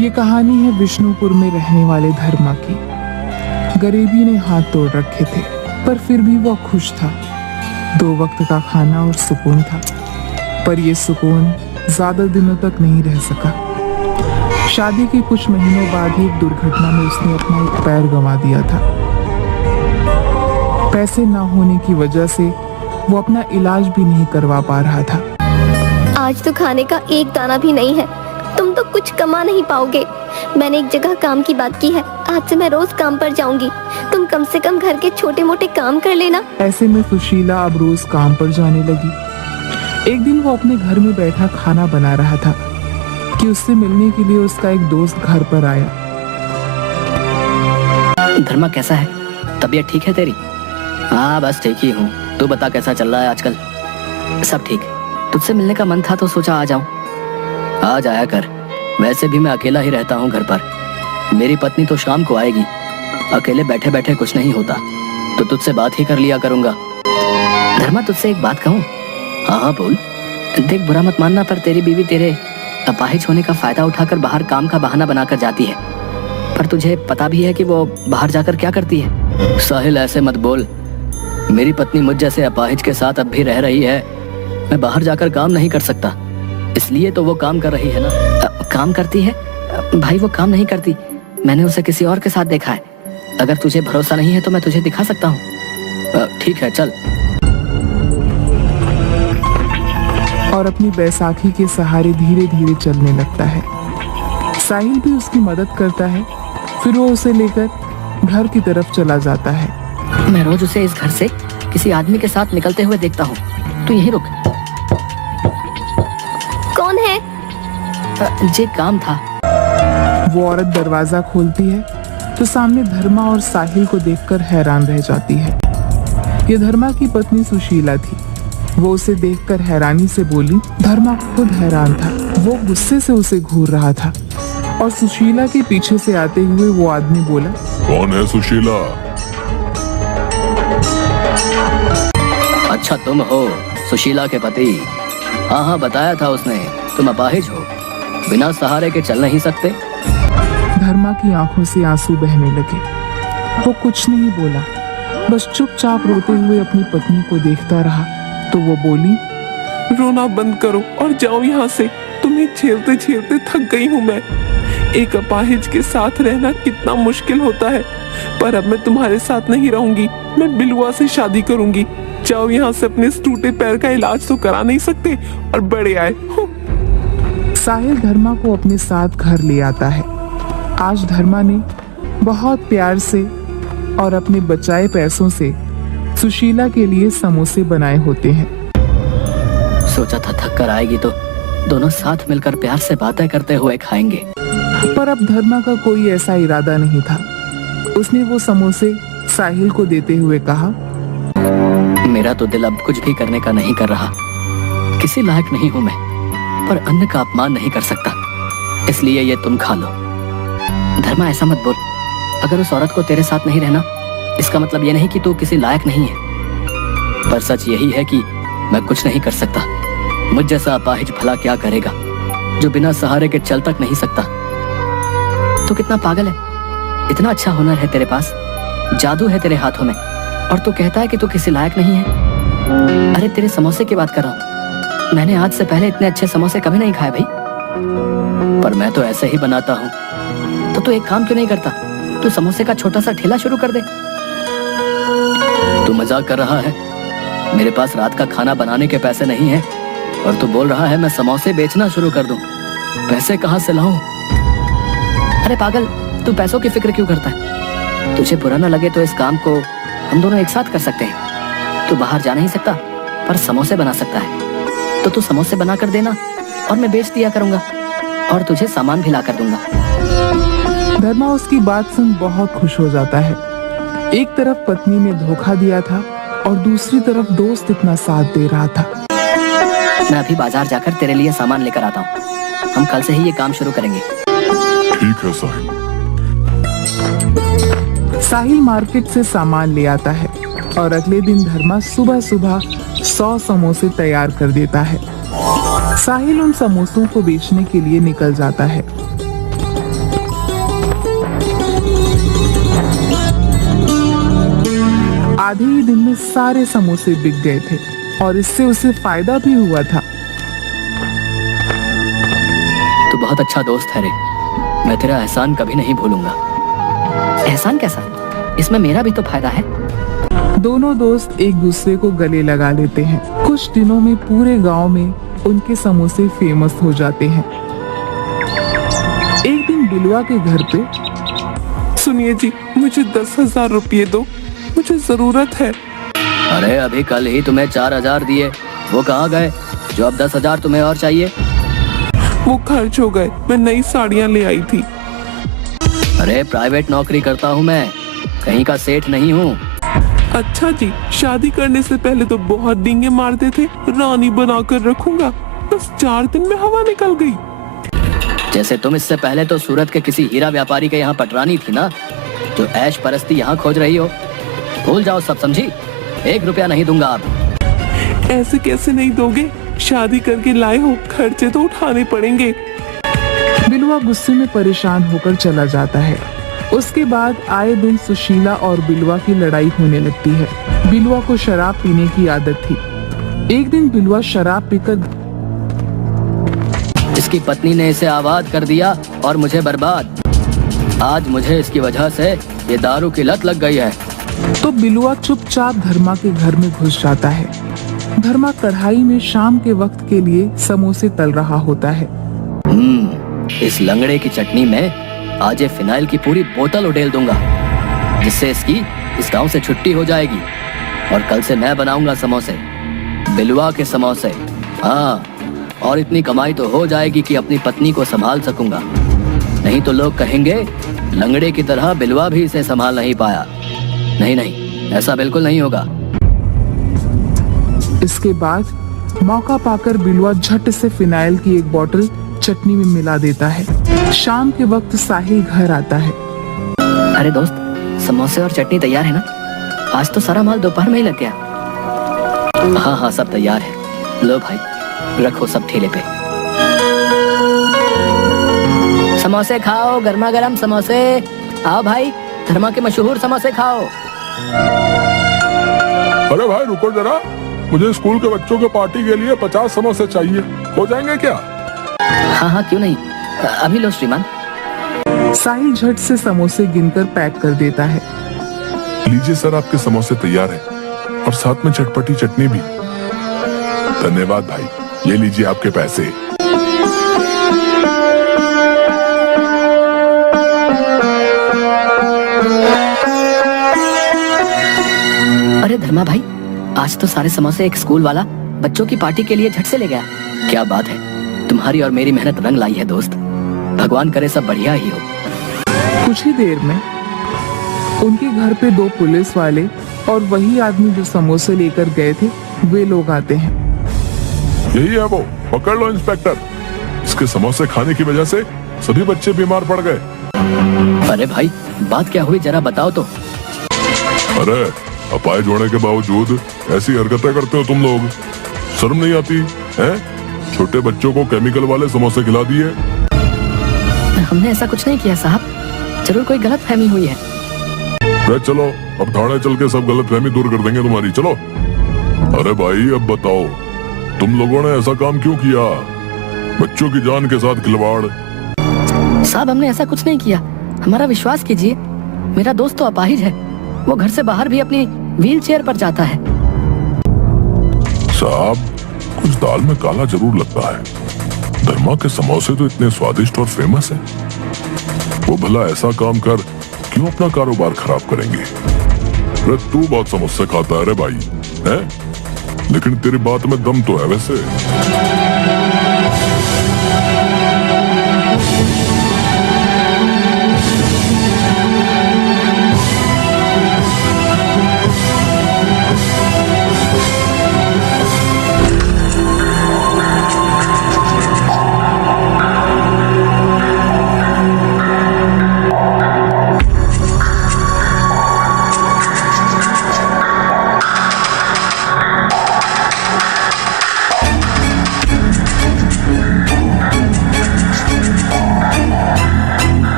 ये कहानी है विष्णुपुर में रहने वाले धर्मा की। गरीबी ने हाथ तोड़ रखे थे, पर फिर भी वह खुश था। 2 वक्त का खाना और सुकून था, पर यह सुकून ज्यादा दिनों तक नहीं रह सका। शादी के कुछ महीनों बाद ही एक दुर्घटना में उसने अपना एक पैर गंवा दिया था। पैसे ना होने की वजह से वो अपना इलाज भी नहीं करवा पा रहा था। आज तो खाने का एक दाना भी नहीं है, तुम तो कुछ कमा नहीं पाओगे। मैंने एक जगह काम की बात की है, आज से मैं रोज काम पर जाऊंगी। तुम कम से कम घर के छोटे मोटे काम कर लेना। ऐसे में सुशीला अब रोज काम पर जाने लगी। एक दिन वो अपने घर में बैठा खाना बना रहा था कि उससे मिलने के लिए उसका एक दोस्त घर पर आया। धर्मा कैसा है? तबीयत ठीक है तेरी? हाँ बस ठीक ही हूँ। तू बता कैसा चल रहा है आजकल? सब ठीक। तुझसे मिलने का मन था तो सोचा आ जाऊं। आ जाया कर, वैसे भी मैं अकेला ही रहता हूँ घर पर। मेरी पत्नी तो शाम को आएगी। अकेले बैठे बैठे कुछ नहीं होता, तो तुझसे बात ही कर लिया करूंगा। धर्मा तुझसे एक बात कहूँ? हाँ बोल। देख बुरा मत मानना, पर तेरी बीवी तेरे अपाहिज होने का फायदा उठाकर बाहर काम का बहाना बनाकर जाती है। पर तुझे पता भी है कि वो बाहर जाकर क्या करती है? साहिल ऐसे मत बोल। मेरी पत्नी मुझ जैसे अपाहिज के साथ अब भी रह रही है। मैं बाहर जाकर काम नहीं कर सकता, इसलिए तो वो काम कर रही है ना। काम करती है? भाई वो काम नहीं करती, मैंने उसे किसी और के साथ देखा है। अगर तुझे भरोसा नहीं है तो मैं तुझे दिखा सकता हूँ। ठीक है चल। और अपनी बैसाखी के सहारे धीरे धीरे चलने लगता है। साहिल भी उसकी मदद करता है। फिर वो उसे लेकर घर की तरफ चला जाता है। मैं रोज उसे इस घर से किसी आदमी के साथ निकलते हुए देखता हूँ। तू यहीं रुक। कौन है? जे काम था। वो औरत दरवाजा खोलती है तो सामने धर्मा और साहिल को देखकर हैरान रह जाती है। ये धर्मा की पत्नी सुशीला थी। वो उसे देखकर हैरानी से बोली। धर्मा खुद हैरान था। वो गुस्से से उसे घूर रहा था और सुशीला के पीछे से आते हुए वो आदमी बोला, कौन है सुशीला? अच्छा तुम हो सुशीला के पति? हाँ हाँ बताया था उसने, तुम अपाहिज हो, बिना सहारे के चल नहीं सकते। धर्मा की आंखों से आंसू बहने लगे। वो कुछ नहीं बोला, बस चुपचाप रोते हुए अपनी पत्नी को देखता रहा। तो वो बोली, रोना बंद करो और जाओ यहाँ से। तुम्हें झेलते झेलते थक गई हूँ मैं। एक अपाहिज के साथ रहना कितना मुश्किल होता है, पर अब मैं तुम्हारे साथ नहीं रहूंगी। मैं बिलुआ से शादी करूंगी। जाओ यहाँ से, अपने इस टूटे पैर का इलाज तो करा नहीं सकते और बड़े आए। साहिल धर्मा को अपने साथ घर ले आता है। आज धर्मा ने बहुत प्यार से और अपने बचाए पैसों से सुशीला के लिए समोसे बनाए होते हैं। सोचा था थक कर आएगी तो दोनों साथ मिलकर प्यार से बातें करते हुए खाएंगे, पर अब धर्मा का कोई ऐसा इरादा नहीं था। उसने वो समोसे साहिल को देते हुए कहा, मेरा तो दिल अब कुछ भी करने का नहीं कर रहा। किसी लायक नहीं हूँ मैं, पर अन्न का अपमान नहीं कर सकता, इसलिए ये तुम खा लो। धर्मा ऐसा मत बोल। अगर उस औरत को तेरे साथ नहीं रहना, इसका मतलब ये नहीं कि तू किसी लायक नहीं है। पर सच यही है कि मैं कुछ नहीं कर सकता। मुझ जैसा अपाहिज भला क्या करेगा, जो बिना सहारे के चल तक नहीं सकता। तू कितना पागल है। इतना अच्छा हुनर है तेरे पास, जादू है तेरे हाथों में, और तू कहता है कि तू किसी लायक नहीं है। अरे तेरे समोसे की बात कर रहा हूँ। मैंने आज से पहले इतने अच्छे समोसे कभी नहीं खाए भाई। पर मैं तो ऐसे ही बनाता हूँ। तो तू एक काम क्यों नहीं करता? तू समोसे का छोटा सा ठेला शुरू कर दे। तू मजाक कर रहा है? मेरे पास रात का खाना बनाने के पैसे नहीं है, और तू बोल रहा है मैं समोसे बेचना शुरू कर दूं। पैसे कहाँ से लाऊं? अरे पागल, तू पैसों की फिक्र क्यों करता है? तुझे बुरा ना लगे तो इस काम को हम दोनों एक साथ कर सकते हैं। तू बाहर जा नहीं सकता, पर समोसे बना सकता है। तो तू समोसे बना कर देना और मैं बेच दिया करूंगा, और तुझे सामान भी ला कर दूंगा। धर्मा उसकी बात सुन बहुत खुश हो जाता है। एक तरफ पत्नी ने धोखा दिया था और दूसरी तरफ दोस्त इतना साथ दे रहा था। मैं अभी बाजार जाकर तेरे लिए सामान लेकर आता हूँ। हम कल से ही ये काम शुरू करेंगे। ठीक है साहिल। साहिल मार्केट से सामान ले आता है और अगले दिन धर्मा सुबह सुबह 100 समोसे तैयार कर देता है। साहिल उन समोसों को बेचने के लिए निकल जाता है। आधे ही दिन में सारे समोसे बिक गए थे और इससे उसे फायदा भी हुआ था। तू बहुत अच्छा दोस्त है रे, मैं तेरा एहसान कभी नहीं भूलूंगा। एहसान कैसा? इसमें मेरा भी तो फायदा है। दोनों दोस्त एक दूसरे को गले लगा लेते हैं। कुछ दिनों में पूरे गांव में उनके समोसे फेमस हो जाते हैं। एक दिन बिलवा के घर पे सुनिए जी, मुझे 10,000 रुपये दो, मुझे जरूरत है। अरे अभी कल ही तुम्हें 4,000 दिए, वो कहाँ गए जो अब 10,000 तुम्हें और चाहिए? वो खर्च हो गए, मैं नई साड़ियाँ ले आई थी। अरे प्राइवेट नौकरी करता हूँ मैं, कहीं का सेठ नहीं हूँ। अच्छा जी, शादी करने से पहले तो बहुत डींगे मारते थे, रानी बनाकर रखूंगा। बस 4 दिन में हवा निकल गई। जैसे तुम इससे पहले तो सूरत के किसी हीरा व्यापारी के यहाँ पटरानी थी ना, जो ऐश परस्ती यहाँ खोज रही हो। भूल जाओ सब, समझी? 1 रुपया नहीं दूंगा अब। ऐसे कैसे नहीं दोगे? शादी करके लाए हो, खर्चे तो उठाने पड़ेंगे। बिलवा गुस्से में परेशान होकर चला जाता है। उसके बाद आए दिन सुशीला और बिलवा की लड़ाई होने लगती है। बिलवा को शराब पीने की आदत थी। एक दिन बिलवा शराब पीकर इसकी पत्नी ने इसे आबाद कर दिया और मुझे बर्बाद। आज मुझे इसकी वजह से ये दारू की लत लग गई है। तो बिलवा चुपचाप धर्मा के घर में घुस जाता है। धर्मा कढ़ाई में शाम के वक्त के लिए समोसे तल रहा होता है। इस लंगड़े की चटनी में आज ये फिनाइल की पूरी बोतल उडेल दूंगा, जिससे इसकी इस गांव से छुट्टी हो जाएगी। और कल से मैं बनाऊंगा समोसे, बिलवा के समोसे। हाँ, और इतनी कमाई तो हो जाएगी कि अपनी पत्नी को संभाल सकूंगा। नहीं तो लोग कहेंगे लंगड़े की तरह बिलवा भी इसे संभाल नहीं पाया। नहीं नहीं, ऐसा बिल्कुल नहीं होगा। इसके बाद मौका पाकर बिलवा झट से फिनाइल की एक बोतल चटनी में मिला देता है। शाम के वक्त साहिल घर आता है। अरे दोस्त, समोसे और चटनी तैयार है ना? आज तो सारा माल दोपहर में ही लग गया। हाँ हाँ, सब तैयार है। लो भाई, रखो सब ठेले पे। समोसे खाओ, गर्मा गर्म समोसे। आओ भाई, धर्मा के मशहूर समोसे खाओ। अरे भाई रुको जरा, मुझे स्कूल के बच्चों के पार्टी के लिए 50 समोसे चाहिए, हो जाएंगे क्या? हाँ हाँ, क्यों नहीं, अभी लो श्रीमान। साहिल झट से समोसे गिनकर पैक कर देता है। लीजिए सर, आपके समोसे तैयार हैं और साथ में चटपटी चटनी भी। धन्यवाद भाई, ये लीजिए आपके पैसे। अरे धर्मा भाई, आज तो सारे समोसे एक स्कूल वाला बच्चों की पार्टी के लिए झट से ले गया। क्या बात है, तुम्हारी और मेरी मेहनत रंग लाई है दोस्त। भगवान करे सब बढ़िया ही हो। कुछ ही देर में उनके घर पे 2 पुलिस वाले और वही आदमी जो समोसे लेकर गए थे, वे लोग आते हैं। यही है वो, पकड़ लो इंस्पेक्टर। इसके समोसे खाने की वजह से सभी बच्चे बीमार पड़ गए। अरे भाई, बात क्या हुई जरा बताओ तो। अरे अपाहिज होने के बावजूद ऐसी हरकतें करते हो तुम लोग, शर्म नहीं आती है? छोटे बच्चों को केमिकल वाले समोसे खिला दिए। हमने ऐसा कुछ नहीं किया साहब, जरूर कोई गलत फहमी हुई है। चलो अब थाने चल के सब गलतफहमी दूर कर देंगे तुम्हारी, चलो। अरे भाई अब बताओ, तुम लोगों ने ऐसा काम क्यों किया? बच्चों की जान के साथ खिलवाड़। साहब हमने ऐसा कुछ नहीं किया, हमारा विश्वास कीजिए। मेरा दोस्त तो अपाहिज है, वो घर से बाहर भी अपनी व्हील चेयर पर जाता है। साहब कुछ दाल में काला जरूर लगता है। धर्मा के समोसे तो इतने स्वादिष्ट और फेमस हैं। वो भला ऐसा काम कर क्यों अपना कारोबार खराब करेंगे? अरे तू बहुत समोसे खाता है रे भाई, है? लेकिन तेरी बात में दम तो है वैसे।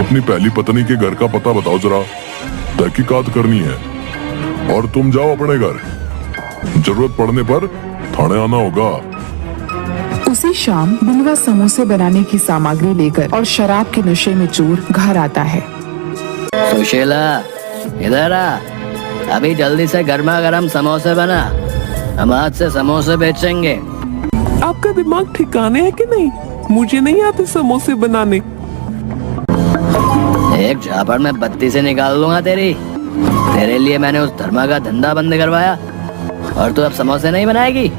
अपनी पहली पत्नी के घर का पता बताओ जरा, तहकीकात करनी है। और तुम जाओ अपने घर, जरूरत पड़ने पर थाने आना होगा। उसी शाम बिलवा समोसे बनाने की सामग्री लेकर और शराब के नशे में चूर घर आता है। सुशीला, इधर आ, अभी जल्दी से गर्मा गर्म समोसे बना, हम आज से समोसे बेचेंगे। आपका दिमाग ठिकाने है कि नहीं? मुझे नहीं आते समोसे बनाने। एक झापड़ में बत्ती से निकाल लूंगा तेरी। तेरे लिए मैंने उस धर्मा का धंधा बंद करवाया और तू अब समोसे नहीं बनाएगी?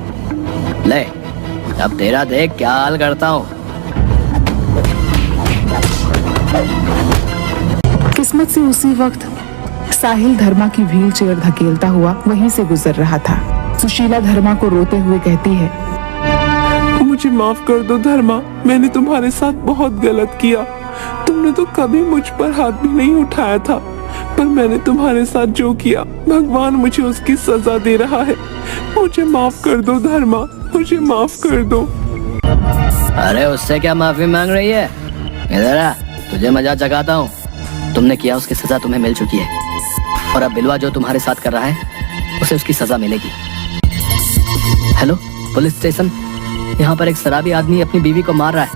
ले, अब तेरा देख क्या हाल करता हूँ। किस्मत से उसी वक्त साहिल धर्मा की व्हील चेयर धकेलता हुआ वहीं से गुजर रहा था। सुशीला धर्मा को रोते हुए कहती है, मुझे माफ कर दो धर्मा, मैंने तुम्हारे साथ बहुत गलत किया। तुमने तो कभी मुझ पर हाथ भी नहीं उठाया था, पर मैंने तुम्हारे साथ जो किया, भगवान मुझे उसकी सजा दे रहा है। मुझे माफ कर दो धर्मा, मुझे माफ कर दो। अरे उससे क्या माफी मांग रही है? इधर आ, तुझे मजा चखाता हूँ। तुमने किया उसकी सजा तुम्हें मिल चुकी है, और अब बिलवा जो तुम्हारे साथ कर रहा है उसे उसकी सजा मिलेगी। हेलो पुलिस स्टेशन, यहाँ पर एक शराबी आदमी अपनी बीवी को मार रहा है,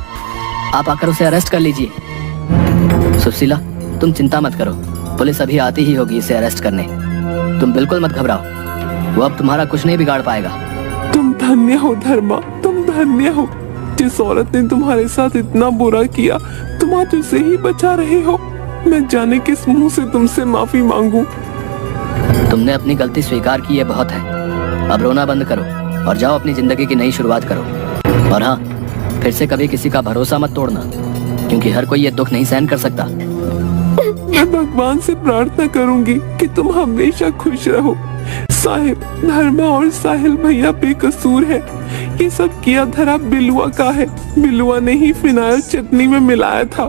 आप आकर उसे अरेस्ट कर लीजिए। सुशीला, तुम चिंता मत करो, पुलिस अभी आती ही होगी इसे अरेस्ट करने। तुम बिल्कुल मत घबराओ, वो अब तुम्हारा कुछ नहीं बिगाड़ पाएगा। तुम धन्य हो धर्मा, तुम धन्य हो। जिस औरत ने तुम्हारे साथ इतना बुरा किया, तुम आज उसे ही बचा रहे हो। मैं जाने किस मुंह से तुमसे माफी मांगू। तुमने अपनी गलती स्वीकार की है, बहुत है। अब रोना बंद करो और जाओ अपनी जिंदगी की नई शुरुआत करो। और हाँ, फिर से कभी किसी का भरोसा मत तोड़ना, क्योंकि हर कोई ये दुख नहीं सहन कर सकता। मैं भगवान से प्रार्थना करूंगी कि तुम हमेशा खुश रहो। साहिब, धर्मा और साहिल भैया बेकसूर है। ये सब किया धरा बिलुआ का है। बिलुआ ने ही फिनाइल चटनी में मिलाया था।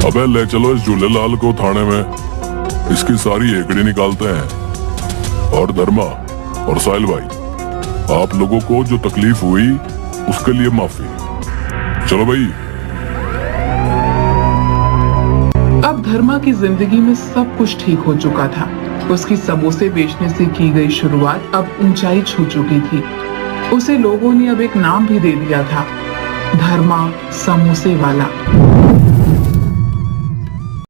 अबे ले चलो इस झूलेलाल को थाने में, इसकी सारी हेकड़ी निकालते हैं। और धर्मा और साहिल भाई, आप लोगों को जो तकलीफ हुई उसके लिए माफी। चलो भाई। अब धर्मा की जिंदगी में सब कुछ ठीक हो चुका था। उसकी समोसे बेचने से की गई शुरुआत अब ऊंचाई छू चुकी थी। उसे लोगों ने अब एक नाम भी दे दिया था, धर्मा समोसे वाला।